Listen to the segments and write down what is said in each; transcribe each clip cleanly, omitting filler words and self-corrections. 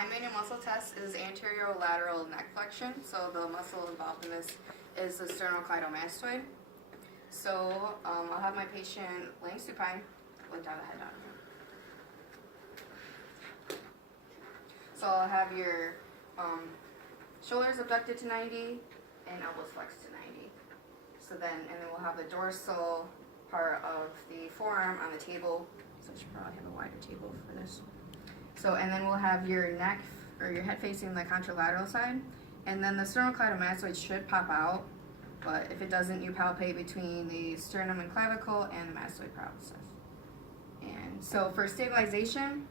my manual muscle test is anterolateral neck flexion. So the muscle involved in this is the sternocleidomastoid. So I'll have my patient laying supine, look down the head on him. So I'll have your shoulders abducted to 90 and elbows flexed to 90. And then we'll have the dorsal part of the forearm on the table. So I should probably have a wider table for this. So, and then we'll have your neck or your head facing the contralateral side. And then the sternocleidomastoid should pop out, but if it doesn't, you palpate between the sternum and clavicle and the mastoid process. And so for stabilization,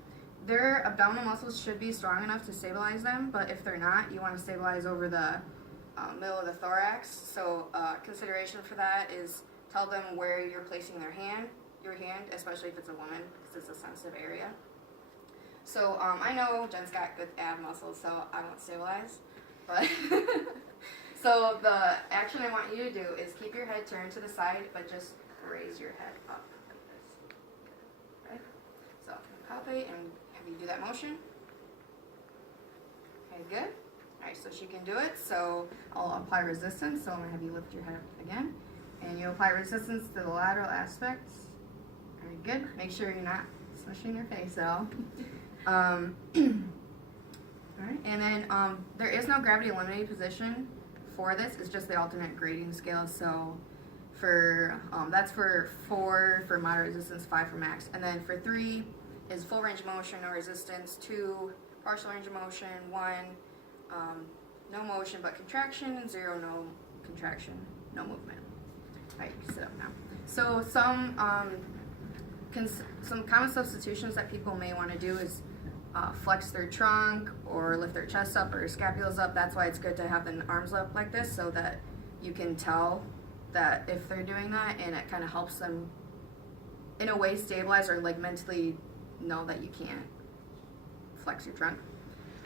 their abdominal muscles should be strong enough to stabilize them, but if they're not, you want to stabilize over the middle of the thorax. So consideration for that is tell them where you're placing your hand, especially if it's a woman, because it's a sensitive area. So I know Jen's got good ab muscles, so I won't stabilize. But so the action I want you to do is keep your head turned to the side, but just raise your head up like this. Okay? So palpate and have you do that motion. Okay, good. Alright, so she can do it. So I'll apply resistance. So I'm going to have you lift your head up again. And you apply resistance to the lateral aspects. Very good. Make sure you're not smushing your face though. Alright, and then there is no gravity eliminating position for this. It's just the alternate grading scale. So for that's for 4 for moderate resistance, 5 for max. And then for 3 is full range of motion, no resistance. 2, partial range of motion. 1, no motion but contraction. 0, no contraction, no movement. Alright, you can sit up now. So some common substitutions that people may want to do is flex their trunk or lift their chest up or scapulas up. That's why it's good to have the arms up like this, so that you can tell that if they're doing that, and it kind of helps them in a way stabilize or like mentally know that you can't flex your trunk.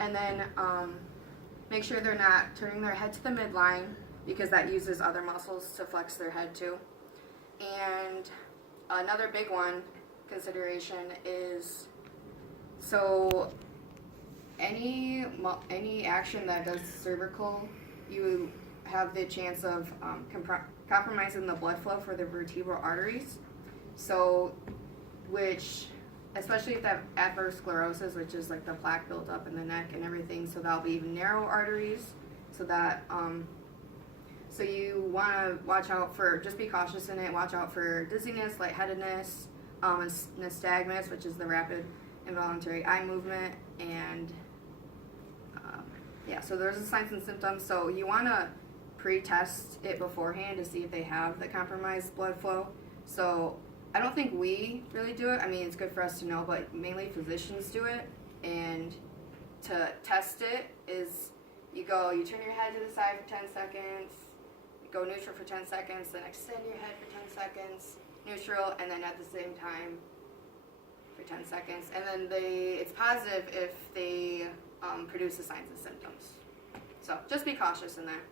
And then make sure they're not turning their head to the midline, because that uses other muscles to flex their head too. And another big one consideration is, so any action that does cervical, you have the chance of compromising the blood flow for the vertebral arteries. So, which, especially if they have atherosclerosis, which is like the plaque built up in the neck and everything, so that'll be even narrow arteries. So that, so you want to watch out for, just be cautious in it, watch out for dizziness, lightheadedness, nystagmus, which is the rapid involuntary eye movement, and yeah, so there's the signs and symptoms. So you want to pre-test it beforehand to see if they have the compromised blood flow. So I don't think we really do it. I mean, it's good for us to know, but mainly physicians do it. And to test it is you turn your head to the side for 10 seconds, go neutral for 10 seconds, then extend your head for 10 seconds, neutral, and then at the same time for 10 seconds. And then it's positive if they produce the signs and symptoms. So just be cautious in there.